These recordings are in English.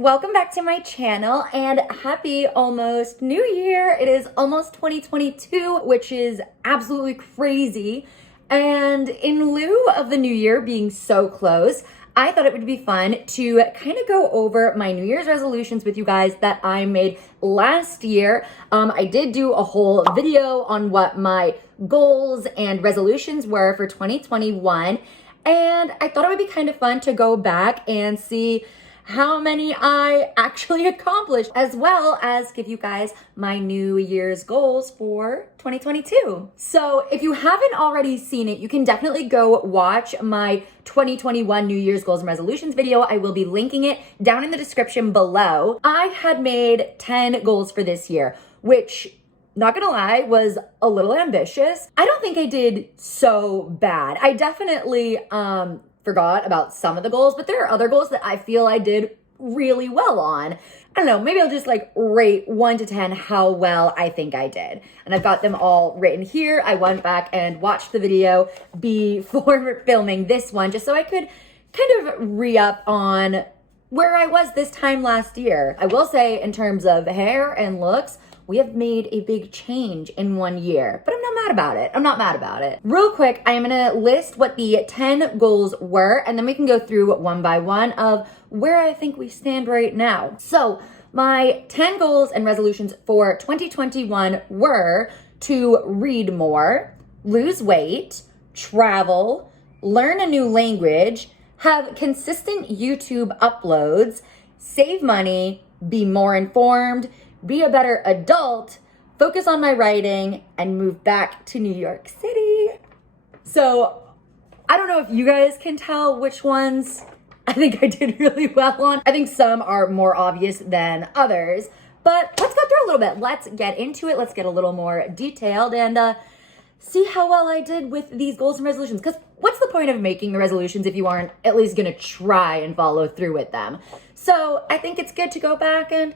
welcome back to my channel and happy almost new year. It is almost 2022, which is absolutely crazy. And in lieu of the new year being so close, I thought it would be fun to kind of go over my New Year's resolutions with you guys that I made last year. I did do a whole video on what my goals and resolutions were for 2021. And I thought it would be kind of fun to go back and see how many I actually accomplished, as well as give you guys my New Year's goals for 2022. So if you haven't already seen it, you can definitely go watch my 2021 New Year's goals and resolutions video. I will be linking it down in the description below. I had made 10 goals for this year, which, not gonna lie, was a little ambitious. I don't think I did so bad. I definitely forgot about some of the goals, but there are other goals that I feel I did really well on. I don't know, maybe I'll just like rate 1 to 10 how well I think I did. And I've got them all written here. I went back and watched the video before filming this one just so I could kind of re-up on where I was this time last year. I will say, in terms of hair and looks, we have made a big change in 1 year, but I'm not mad about it. I'm not mad about it. Real quick, I am gonna list what the 10 goals were, and then we can go through one by one of where I think we stand right now. So my 10 goals and resolutions for 2021 were to read more, lose weight, travel, learn a new language, have consistent YouTube uploads, save money, be more informed, be a better adult, focus on my writing, and move back to New York City. So I don't know if you guys can tell which ones I think I did really well on. I think some are more obvious than others, but let's go through a little bit. Let's get into it. Let's get a little more detailed and see how well I did with these goals and resolutions. Because what's the point of making the resolutions if you aren't at least gonna try and follow through with them? So I think it's good to go back and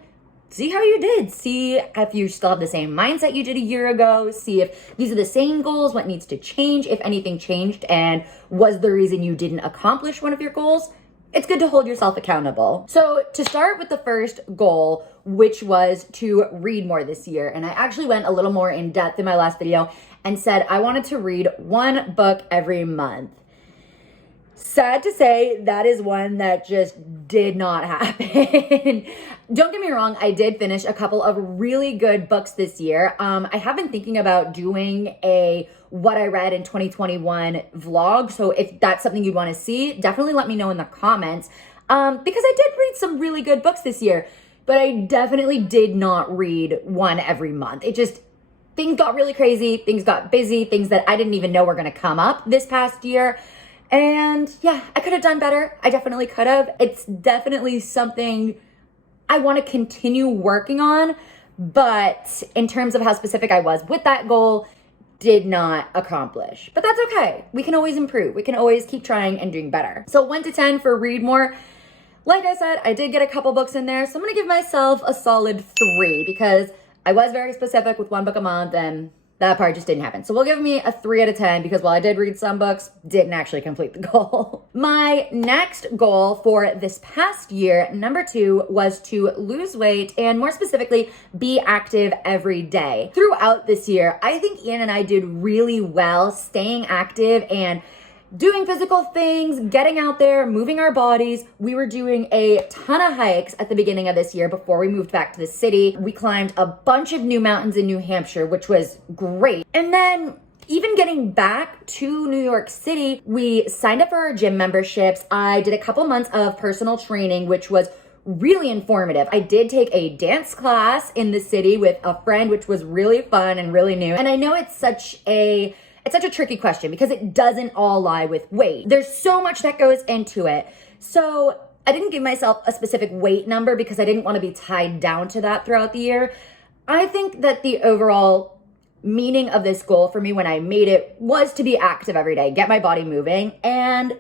see how you did. See if you still have the same mindset you did a year ago. See if these are the same goals, what needs to change, if anything changed, and was the reason you didn't accomplish one of your goals. It's good to hold yourself accountable. So to start with the first goal, which was to read more this year, and I actually went a little more in depth in my last video and said I wanted to read 1 book every month. Sad to say, that is one that just did not happen. Don't get me wrong, I did finish a couple of really good books this year. I have been thinking about doing a what I read in 2021 vlog. So if that's something you'd want to see, definitely let me know in the comments. Because I did read some really good books this year, but I definitely did not read one every month. It just, things got really crazy, things got busy, things that I didn't even know were going to come up this past year. And yeah, I could have done better. I definitely could have. It's definitely something I want to continue working on, but in terms of how specific I was with that goal, did not accomplish. But that's okay. We can always improve. We can always keep trying and doing better. So 1 to 10 for read more. Like I said, I did get a couple books in there, so I'm going to give myself a solid 3 because I was very specific with 1 book a month and that part just didn't happen. So we'll give me a 3 out of 10 because while I did read some books, didn't actually complete the goal. My next goal for this past year, number 2, was to lose weight and more specifically, be active every day. Throughout this year, I think Ian and I did really well staying active and doing physical things, getting out there, moving our bodies. We were doing a ton of hikes at the beginning of this year before we moved back to the city. We climbed a bunch of new mountains in New Hampshire, which was great. And then even getting back to New York City, we signed up for our gym memberships. I did a couple months of personal training, which was really informative. I did take a dance class in the city with a friend, which was really fun and really new. And I know it's such a tricky question because it doesn't all lie with weight. There's so much that goes into it. So I didn't give myself a specific weight number because I didn't want to be tied down to that throughout the year. I think that the overall meaning of this goal for me when I made it was to be active every day, get my body moving. And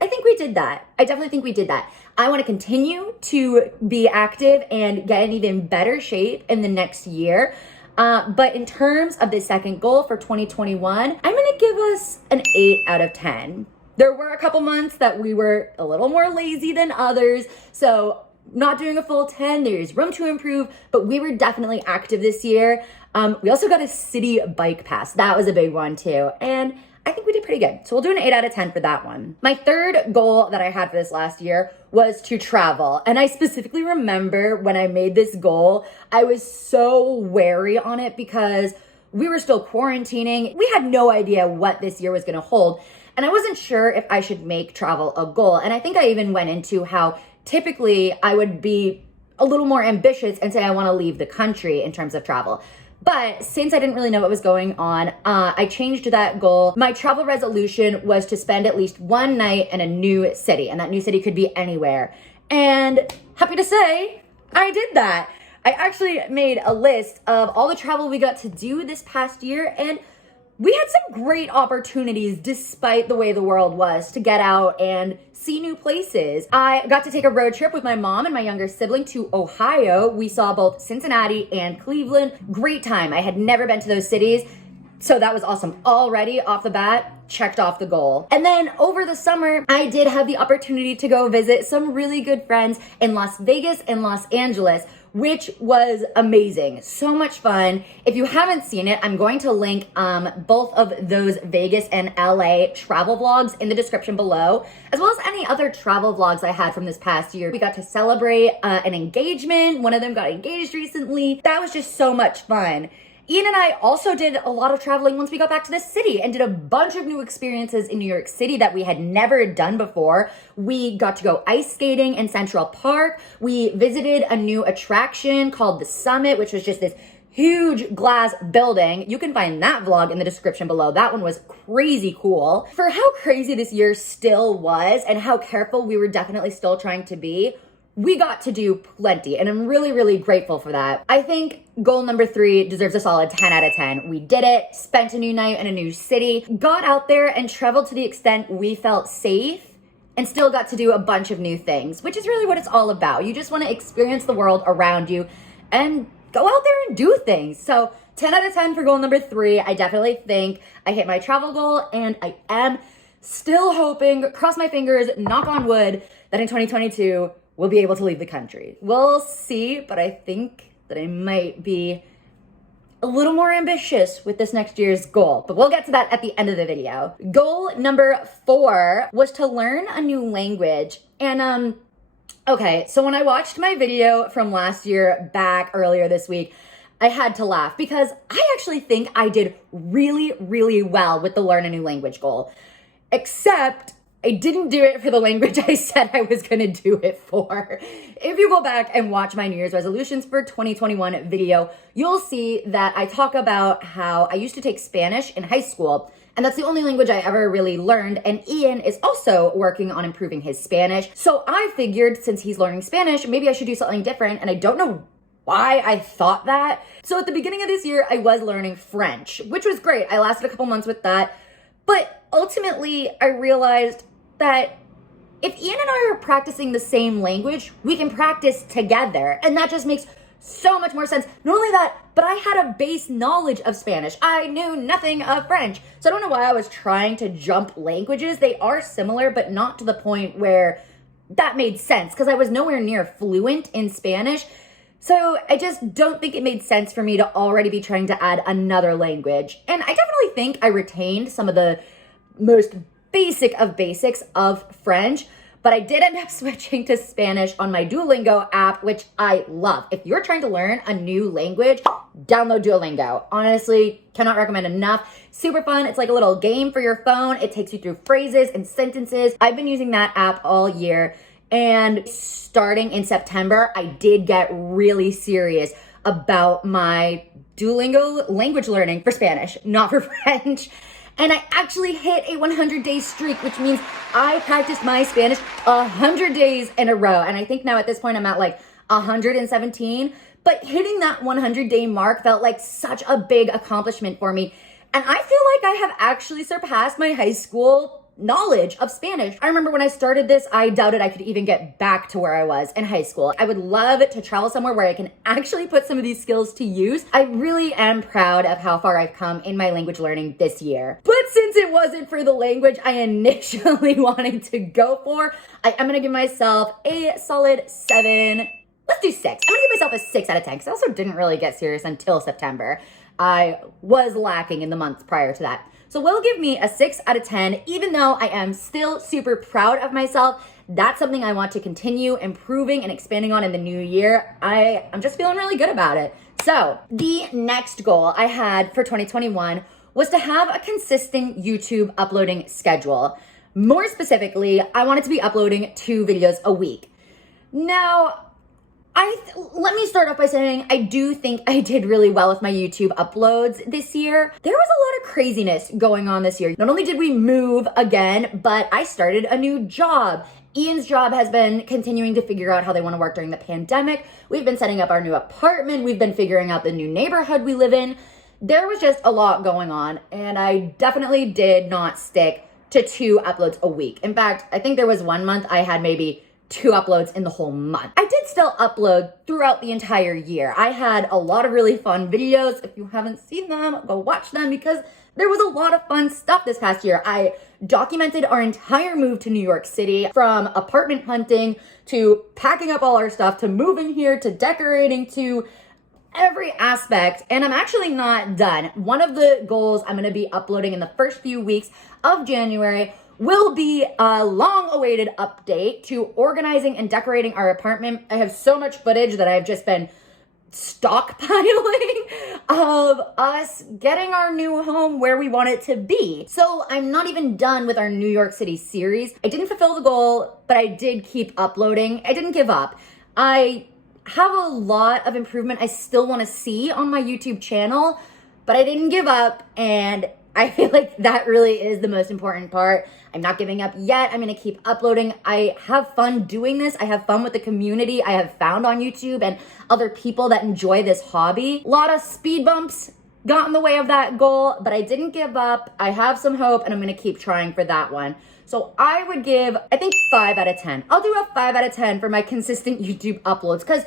I think we did that. I definitely think we did that. I want to continue to be active and get in even better shape in the next year. But in terms of the second goal for 2021, I'm going to give us an 8 out of 10. There were a couple months that we were a little more lazy than others. So not doing a full 10. There's room to improve, but we were definitely active this year. We also got a city bike pass. That was a big one too. And I think we did pretty good. So we'll do an 8 out of 10 for that one. My third goal that I had for this last year was to travel. And I specifically remember when I made this goal, I was so wary on it because we were still quarantining. We had no idea what this year was gonna hold. And I wasn't sure if I should make travel a goal. And I think I even went into how typically I would be a little more ambitious and say I wanna leave the country in terms of travel. But since I didn't really know what was going on, I changed that goal. My travel resolution was to spend at least one night in a new city, and that new city could be anywhere. And happy to say, I did that. I actually made a list of all the travel we got to do this past year, and we had some great opportunities despite the way the world was to get out and see new places. I got to take a road trip with my mom and my younger sibling to Ohio. We saw both Cincinnati and Cleveland. Great time. I had never been to those cities, so that was awesome. Already off the bat, checked off the goal. And then over the summer, I did have the opportunity to go visit some really good friends in Las Vegas and Los Angeles, which was amazing. So much fun. If you haven't seen it, I'm going to link both of those Vegas and LA travel vlogs in the description below, as well as any other travel vlogs I had from this past year. We got to celebrate an engagement. One of them got engaged recently. That was just so much fun. Ian and I also did a lot of traveling once we got back to the city and did a bunch of new experiences in New York City that we had never done before. We got to go ice skating in Central Park. We visited a new attraction called The Summit, which was just this huge glass building. You can find that vlog in the description below. That one was crazy cool. For how crazy this year still was and how careful we were definitely still trying to be, we got to do plenty, and I'm really, really grateful for that. I think goal number 3 deserves a solid 10 out of 10. We did it, spent a new night in a new city, got out there and traveled to the extent we felt safe, and still got to do a bunch of new things, which is really what it's all about. You just want to experience the world around you and go out there and do things. So 10 out of 10 for goal number 3. I definitely think I hit my travel goal, and I am still hoping, cross my fingers, knock on wood, that in 2022, we'll be able to leave the country. We'll see, but I think that I might be a little more ambitious with this next year's goal, but we'll get to that at the end of the video. Goal number 4 was to learn a new language. And okay, so when I watched my video from last year back earlier this week, I had to laugh because I actually think I did really, really well with the learn a new language goal, except I didn't do it for the language I said I was gonna do it for. If you go back and watch my New Year's resolutions for 2021 video, you'll see that I talk about how I used to take Spanish in high school, and that's the only language I ever really learned, and Ian is also working on improving his Spanish. So I figured since he's learning Spanish, maybe I should do something different, and I don't know why I thought that. So at the beginning of this year, I was learning French, which was great. I lasted a couple months with that, but ultimately I realized that if Ian and I are practicing the same language, we can practice together. And that just makes so much more sense. Not only that, but I had a base knowledge of Spanish. I knew nothing of French. So I don't know why I was trying to jump languages. They are similar, but not to the point where that made sense because I was nowhere near fluent in Spanish. So I just don't think it made sense for me to already be trying to add another language. And I definitely think I retained some of the most basic of basics of French, but I did end up switching to Spanish on my Duolingo app, which I love. If you're trying to learn a new language, download Duolingo. Honestly, cannot recommend enough. Super fun. It's like a little game for your phone. It takes you through phrases and sentences. I've been using that app all year, and starting in September, I did get really serious about my Duolingo language learning for Spanish, not for French. And I actually hit a 100-day streak, which means I practiced my Spanish 100 days in a row. And I think now at this point I'm at like 117. But hitting that 100-day mark felt like such a big accomplishment for me. And I feel like I have actually surpassed my high school knowledge of Spanish. I remember when I started this, I doubted I could even get back to where I was in high school. I would love to travel somewhere where I can actually put some of these skills to use. I really am proud of how far I've come in my language learning this year. But since it wasn't for the language I initially wanted to go for, I'm gonna give myself a solid 7. Let's do 6. I'm gonna give myself a 6 out of 10 because I also didn't really get serious until September. I was lacking in the months prior to that. So we'll give me a 6 out of 10, even though I am still super proud of myself. That's something I want to continue improving and expanding on in the new year. I'm just feeling really good about it. So the next goal I had for 2021 was to have a consistent YouTube uploading schedule. More specifically, I wanted to be uploading 2 videos a week. Now, let me start off by saying I do think I did really well with my YouTube uploads this year. There was a lot of craziness going on this year. Not only did we move again, but I started a new job. Ian's job has been continuing to figure out how they want to work during the pandemic. We've been setting up our new apartment. We've been figuring out the new neighborhood we live in. There was just a lot going on, and I definitely did not stick to 2 uploads a week. In fact, I think there was one month I had maybe 2 uploads in the whole month. I did still upload throughout the entire year. I had a lot of really fun videos. If you haven't seen them, go watch them because there was a lot of fun stuff this past year. I documented our entire move to New York City, from apartment hunting to packing up all our stuff to moving here to decorating to every aspect, and I'm actually not done. One of the goals I'm going to be uploading in the first few weeks of January will be a long-awaited update to organizing and decorating our apartment. I have so much footage that I've just been stockpiling of us getting our new home where we want it to be. So I'm not even done with our New York City series. I didn't fulfill the goal, but I did keep uploading. I didn't give up. I have a lot of improvement I still want to see on my YouTube channel, but I didn't give up, and I feel like that really is the most important part. I'm not giving up yet. I'm going to keep uploading. I have fun doing this. I have fun with the community I have found on YouTube and other people that enjoy this hobby. A lot of speed bumps got in the way of that goal, but I didn't give up. I have some hope, and I'm going to keep trying for that one. So I would give, I think, 5 out of 10. I'll do a 5 out of 10 for my consistent YouTube uploads because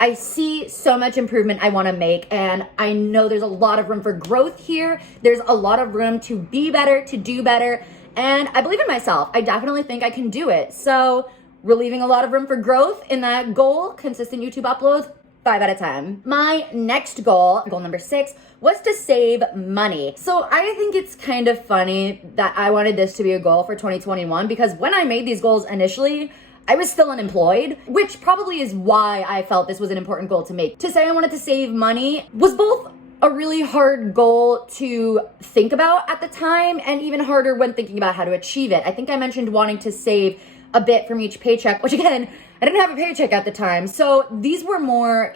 I see so much improvement I want to make, and I know there's a lot of room for growth here. There's a lot of room to be better, to do better, and I believe in myself. I definitely think I can do it. So we're leaving a lot of room for growth in that goal, consistent YouTube uploads, 5 out of 10. My next goal number 6, was to save money. So I think it's kind of funny that I wanted this to be a goal for 2021 because when I made these goals initially, I was still unemployed, which probably is why I felt this was an important goal to make. To say I wanted to save money was both a really hard goal to think about at the time and even harder when thinking about how to achieve it. I think I mentioned wanting to save a bit from each paycheck, which again, I didn't have a paycheck at the time. So these were more,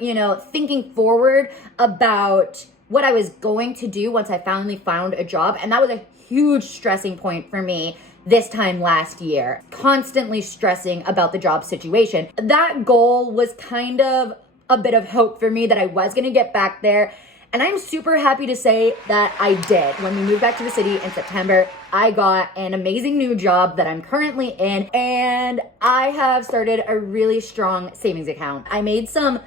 thinking forward about what I was going to do once I finally found a job. And that was a huge stressing point for me this time last year, constantly stressing about the job situation. That goal was kind of a bit of hope for me that I was gonna get back there. And I'm super happy to say that I did. When we moved back to the city in September, I got an amazing new job that I'm currently in, and I have started a really strong savings account. I made some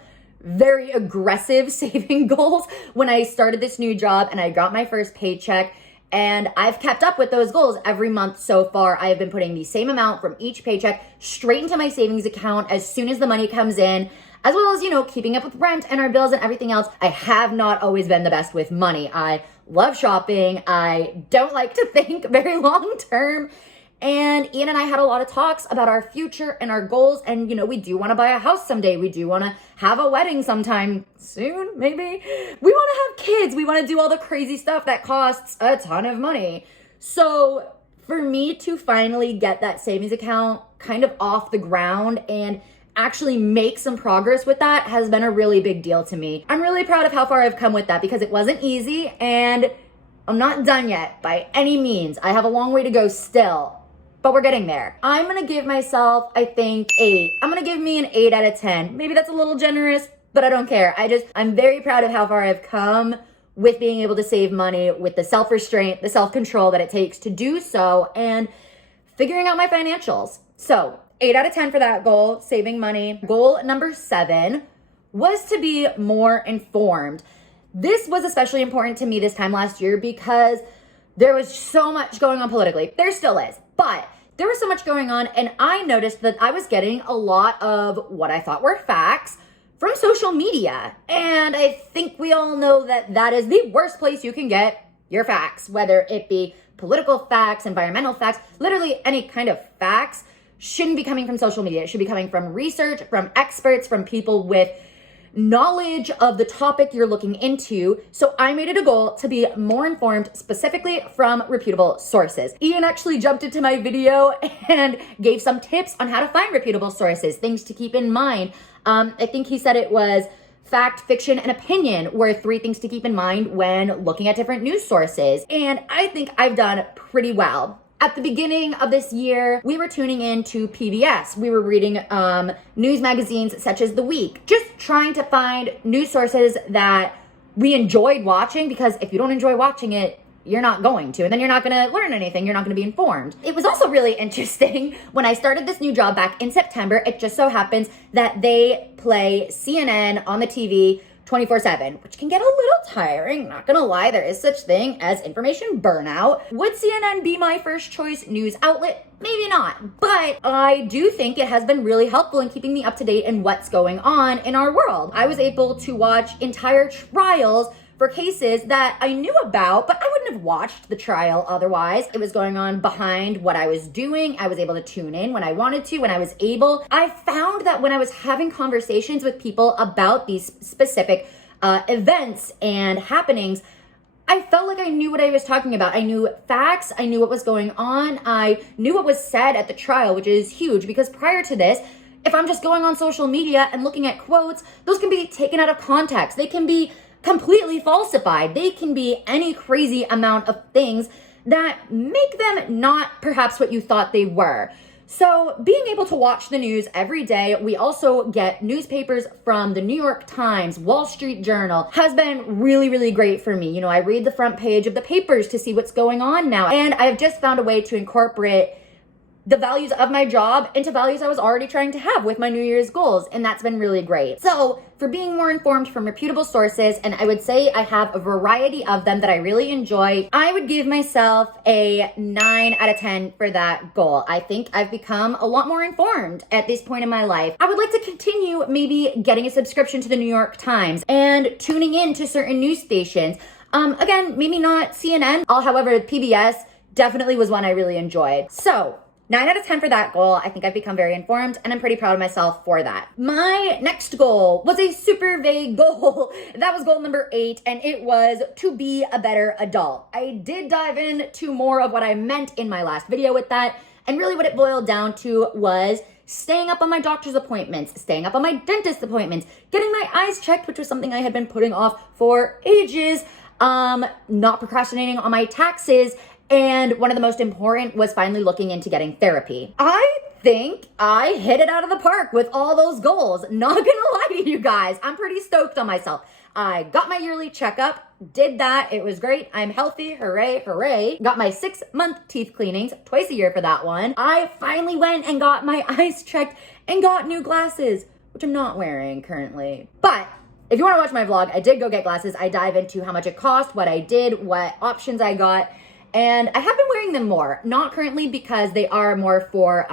very aggressive saving goals when I started this new job and I got my first paycheck. And I've kept up with those goals every month so far. I have been putting the same amount from each paycheck straight into my savings account as soon as the money comes in, as well as, keeping up with rent and our bills and everything else. I have not always been the best with money. I love shopping. I don't like to think very long term. And Ian and I had a lot of talks about our future and our goals. And, we do want to buy a house someday. We do want to have a wedding sometime soon, maybe. We want to have kids. We want to do all the crazy stuff that costs a ton of money. So for me to finally get that savings account kind of off the ground and actually make some progress with that has been a really big deal to me. I'm really proud of how far I've come with that because it wasn't easy and I'm not done yet by any means. I have a long way to go still. But we're getting there. I'm gonna give myself, I think, 8. I'm gonna give me an 8 out of 10. Maybe that's a little generous, but I don't care. I'm very proud of how far I've come with being able to save money, with the self-restraint, the self-control that it takes to do so, and figuring out my financials. So 8 out of 10 for that goal, saving money. Goal number 7 was to be more informed. This was especially important to me this time last year because there was so much going on politically. There still is, but there was so much going on, and I noticed that I was getting a lot of what I thought were facts from social media. And I think we all know that that is the worst place you can get your facts, whether it be political facts, environmental facts, literally any kind of facts shouldn't be coming from social media. It should be coming from research, from experts, from people with knowledge of the topic you're looking into. So I made it a goal to be more informed, specifically from reputable sources. Ian actually jumped into my video and gave some tips on how to find reputable sources, things to keep in mind. I think he said it was fact, fiction, and opinion were 3 things to keep in mind when looking at different news sources. And I think I've done pretty well. At the beginning of this year, we were tuning in to PBS. We were reading news magazines such as The Week, just trying to find news sources that we enjoyed watching, because if you don't enjoy watching it, you're not going to, and then you're not going to learn anything. You're not going to be informed. It was also really interesting when I started this new job back in September. It just so happens that they play CNN on the TV 24/7, which can get a little tiring. Not gonna lie, there is such thing as information burnout. Would CNN be my first choice news outlet? Maybe not, but I do think it has been really helpful in keeping me up to date in what's going on in our world. I was able to watch entire trials for cases that I knew about, but I wouldn't have watched the trial otherwise. It was going on behind what I was doing. I was able to tune in when I wanted to, when I was able. I found that when I was having conversations with people about these specific events and happenings, I felt like I knew what I was talking about. I knew facts. I knew what was going on. I knew what was said at the trial, which is huge, because prior to this, if I'm just going on social media and looking at quotes, those can be taken out of context. They can be completely falsified. They can be any crazy amount of things that make them not perhaps what you thought they were. So being able to watch the news every day, we also get newspapers from the New York Times, Wall Street Journal, has been really, really great for me. You know, I read the front page of the papers to see what's going on now, and I've just found a way to incorporate the values of my job into values I was already trying to have with my New Year's goals, and that's been really great. So for being more informed from reputable sources, and I would say I have a variety of them that I really enjoy, I would give myself a 9 out of 10 for that goal. I think I've become a lot more informed at this point in my life. I would like to continue maybe getting a subscription to the New York Times and tuning in to certain news stations. Again, maybe not CNN, however, PBS definitely was one I really enjoyed. So 9 out of 10 for that goal. I think I've become very informed, and I'm pretty proud of myself for that. My next goal was a super vague goal. That was goal number 8, and it was to be a better adult. I did dive into more of what I meant in my last video with that, and really what it boiled down to was staying up on my doctor's appointments, staying up on my dentist appointments, getting my eyes checked, which was something I had been putting off for ages, not procrastinating on my taxes, and one of the most important was finally looking into getting therapy. I think I hit it out of the park with all those goals. Not gonna lie to you guys, I'm pretty stoked on myself. I got my yearly checkup, did that, it was great. I'm healthy, hooray, hooray. Got my 6-month teeth cleanings, twice a year for that one. I finally went and got my eyes checked and got new glasses, which I'm not wearing currently. But if you wanna watch my vlog, I did go get glasses. I dive into how much it cost, what I did, what options I got, and I have been wearing them more. Not currently, because they are more for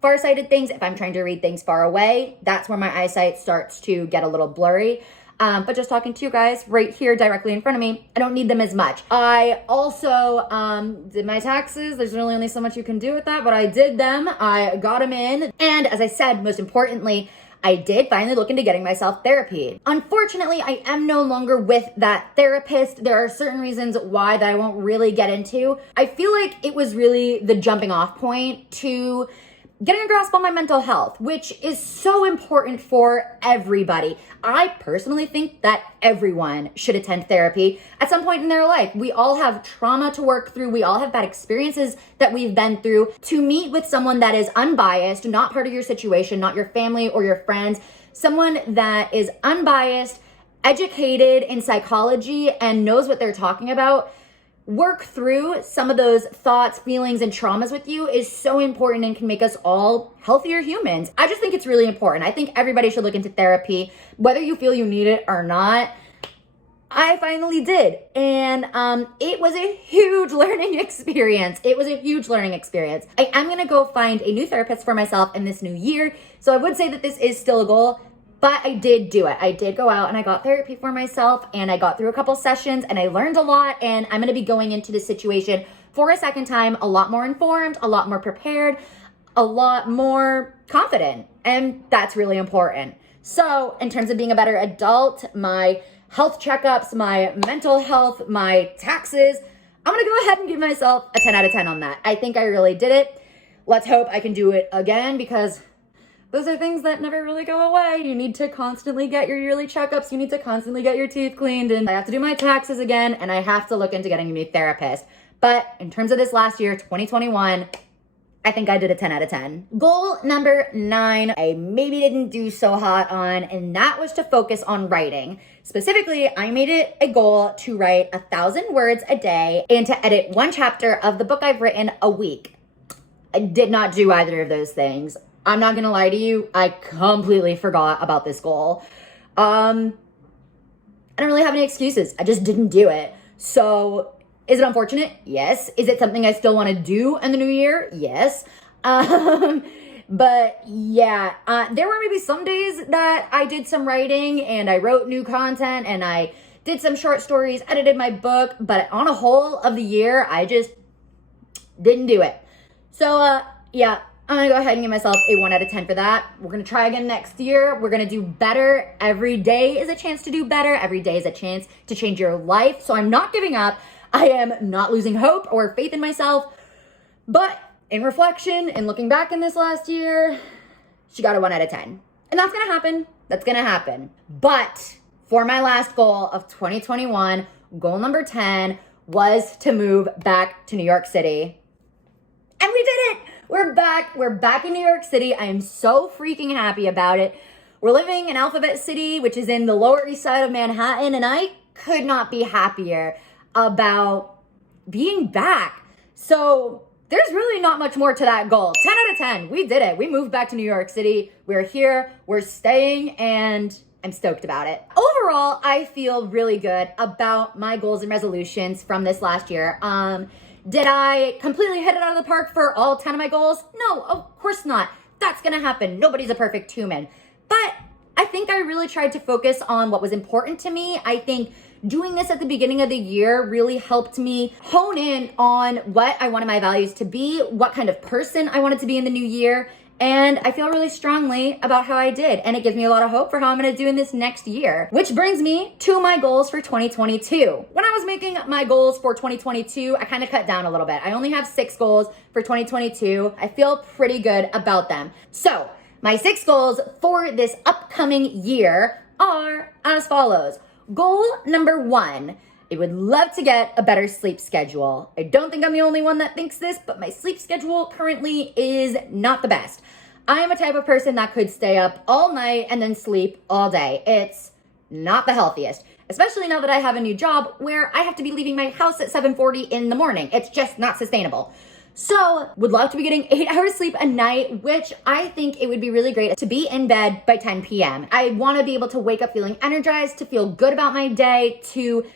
far-sighted things. If I'm trying to read things far away, that's where my eyesight starts to get a little blurry. But just talking to you guys right here directly in front of me, I don't need them as much. I also did my taxes. There's really only so much you can do with that, but I did them. I got them in. And as I said, most importantly, I did finally look into getting myself therapy. Unfortunately, I am no longer with that therapist. There are certain reasons why that I won't really get into. I feel like it was really the jumping off point to getting a grasp on my mental health, which is so important for everybody. I personally think that everyone should attend therapy at some point in their life. We all have trauma to work through. We all have bad experiences that we've been through. To meet with someone that is unbiased, not part of your situation, not your family or your friends, someone that is unbiased educated in psychology and knows what they're talking about, work through some of those thoughts, feelings, and traumas with you is so important and can make us all healthier humans. I just think it's really important. I think everybody should look into therapy, whether you feel you need it or not. I finally did. And it was a huge learning experience. I am going to go find a new therapist for myself in this new year. So I would say that this is still a goal. But I did do it. I did go out and I got therapy for myself, and I got through a couple sessions and I learned a lot, and I'm going to be going into this situation for a second time a lot more informed, a lot more prepared, a lot more confident. And that's really important. So in terms of being a better adult, my health checkups, my mental health, my taxes, I'm going to go ahead and give myself a 10 out of 10 on that. I think I really did it. Let's hope I can do it again, because those are things that never really go away. You need to constantly get your yearly checkups. You need to constantly get your teeth cleaned. And I have to do my taxes again. And I have to look into getting a new therapist. But in terms of this last year, 2021, I think I did a 10 out of 10. Goal number 9, I maybe didn't do so hot on, and that was to focus on writing. Specifically, I made it a goal to write 1,000 words a day and to edit 1 chapter of the book I've written a week. I did not do either of those things. I'm not gonna lie to you, I completely forgot about this goal. I don't really have any excuses. I just didn't do it. So is it unfortunate? Yes. Is it something I still wanna do in the new year? Yes. But yeah, there were maybe some days that I did some writing and I wrote new content and I did some short stories, edited my book, but on a whole of the year, I just didn't do it. So yeah. I'm gonna go ahead and give myself a 1 out of 10 for that. We're gonna try again next year. We're gonna do better. Every day is a chance to do better. Every day is a chance to change your life. So I'm not giving up. I am not losing hope or faith in myself. But in reflection and looking back in this last year, she got a 1 out of 10. And that's gonna happen. That's gonna happen. But for my last goal of 2021, goal number 10 was to move back to New York City. And we did it. We're back in New York City. I am so freaking happy about it. We're living in Alphabet City, which is in the Lower East Side of Manhattan, and I could not be happier about being back. So there's really not much more to that goal. 10 out of 10, we did it. We moved back to New York City. We're here, we're staying, and I'm stoked about it. Overall, I feel really good about my goals and resolutions from this last year. Did I completely hit it out of the park for all 10 of my goals? No, of course not. That's gonna happen. Nobody's a perfect human. But I think I really tried to focus on what was important to me. I think doing this at the beginning of the year really helped me hone in on what I wanted my values to be, what kind of person I wanted to be in the new year. And I feel really strongly about how I did. And it gives me a lot of hope for how I'm gonna do in this next year. Which brings me to my goals for 2022. When I was making my goals for 2022, I kind of cut down a little bit. I only have 6 goals for 2022. I feel pretty good about them. So my 6 goals for this upcoming year are as follows. Goal number 1. I would love to get a better sleep schedule. I don't think I'm the only one that thinks this, but my sleep schedule currently is not the best. I am a type of person that could stay up all night and then sleep all day. It's not the healthiest, especially now that I have a new job where I have to be leaving my house at 7:40 in the morning. It's just not sustainable. So would love to be getting 8 hours sleep a night, which I think it would be really great to be in bed by 10 p.m. I want to be able to wake up feeling energized, to feel good about my day, to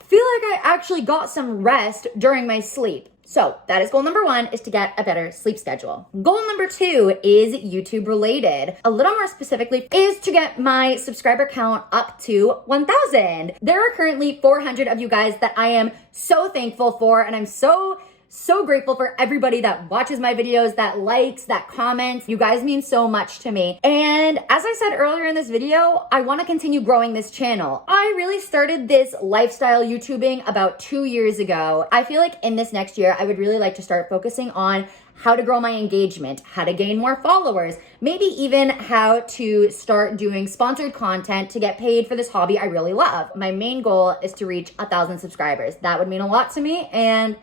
feel like I actually got some rest during my sleep. So that is goal number 1, is to get a better sleep schedule. Goal number 2 is YouTube related. A little more specifically is to get my subscriber count up to 1,000. There are currently 400 of you guys that I am so thankful for, and I'm so grateful for everybody that watches my videos, that likes, that comments. You guys mean so much to me. And as I said earlier in this video, I want to continue growing this channel. I really started this lifestyle YouTubing about 2 years ago. I feel like in this next year, I would really like to start focusing on how to grow my engagement, how to gain more followers, maybe even how to start doing sponsored content to get paid for this hobby I really love. My main goal is to reach 1,000 subscribers. That would mean a lot to me, and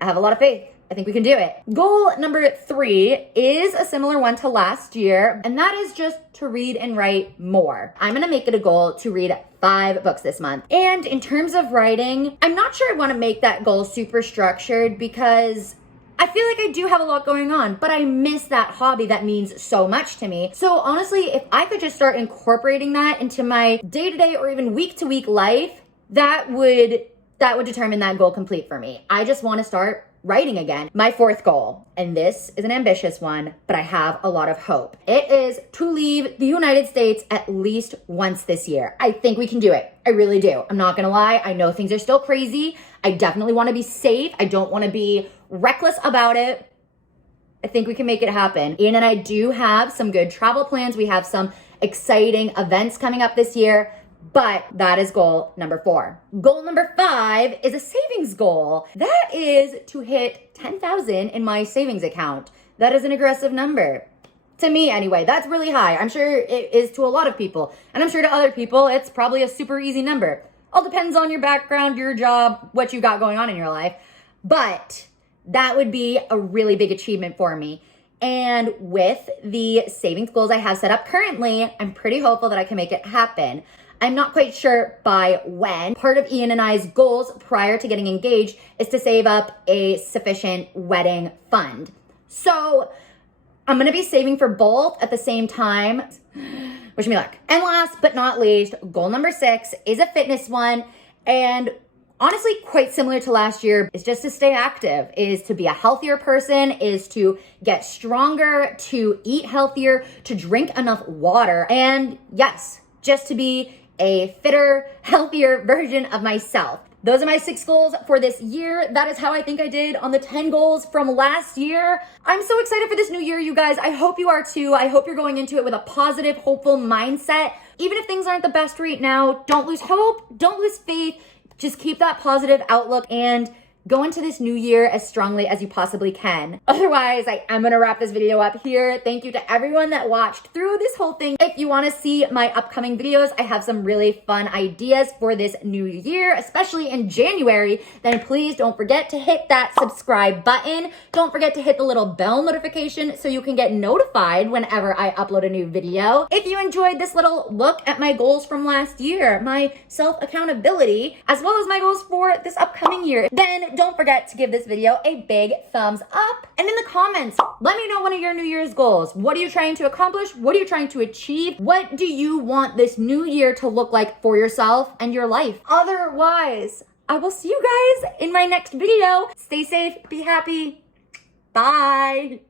I have a lot of faith I think we can do it. Goal number 3 is a similar one to last year, and that is just to read and write more. I'm gonna make it a goal to read 5 books this month. And in terms of writing, I'm not sure I wanna make that goal super structured because I feel like I do have a lot going on, but I miss that hobby that means so much to me. So honestly, if I could just start incorporating that into my day-to-day or even week-to-week life, that would determine that goal complete for me. I just want to start writing again. My 4th goal, and this is an ambitious one, but I have a lot of hope. It is to leave the United States at least once this year. I think we can do it. I really do. I'm not gonna lie. I know things are still crazy. I definitely want to be safe. I don't want to be reckless about it. I think we can make it happen. Ian and I do have some good travel plans. We have some exciting events coming up this year. But that is goal number 4. Goal number 5 is a savings goal. That is to hit 10,000 in my savings account. That is an aggressive number. To me anyway, that's really high. I'm sure it is to a lot of people. And I'm sure to other people, it's probably a super easy number. All depends on your background, your job, what you got going on in your life. But that would be a really big achievement for me. And with the savings goals I have set up currently, I'm pretty hopeful that I can make it happen. I'm not quite sure by when. Part of Ian and I's goals prior to getting engaged is to save up a sufficient wedding fund. So I'm gonna be saving for both at the same time. Wish me luck. And last but not least, goal number 6 is a fitness one. And honestly, quite similar to last year, is just to stay active, is to be a healthier person, is to get stronger, to eat healthier, to drink enough water, and yes, just to be a fitter, healthier version of myself. Those are my 6 goals for this year. That is how I think I did on the 10 goals from last year. I'm so excited for this new year, you guys. I hope you are too. I hope you're going into it with a positive, hopeful mindset. Even if things aren't the best right now, don't lose hope, don't lose faith. Just keep that positive outlook and go into this new year as strongly as you possibly can. Otherwise, I am gonna wrap this video up here. Thank you to everyone that watched through this whole thing. If you wanna see my upcoming videos, I have some really fun ideas for this new year, especially in January, then please don't forget to hit that subscribe button. Don't forget to hit the little bell notification so you can get notified whenever I upload a new video. If you enjoyed this little look at my goals from last year, my self-accountability, as well as my goals for this upcoming year, then don't forget to give this video a big thumbs up. And in the comments, let me know one of your New Year's goals. What are you trying to accomplish? What are you trying to achieve? What do you want this new year to look like for yourself and your life? Otherwise, I will see you guys in my next video. Stay safe, be happy. Bye.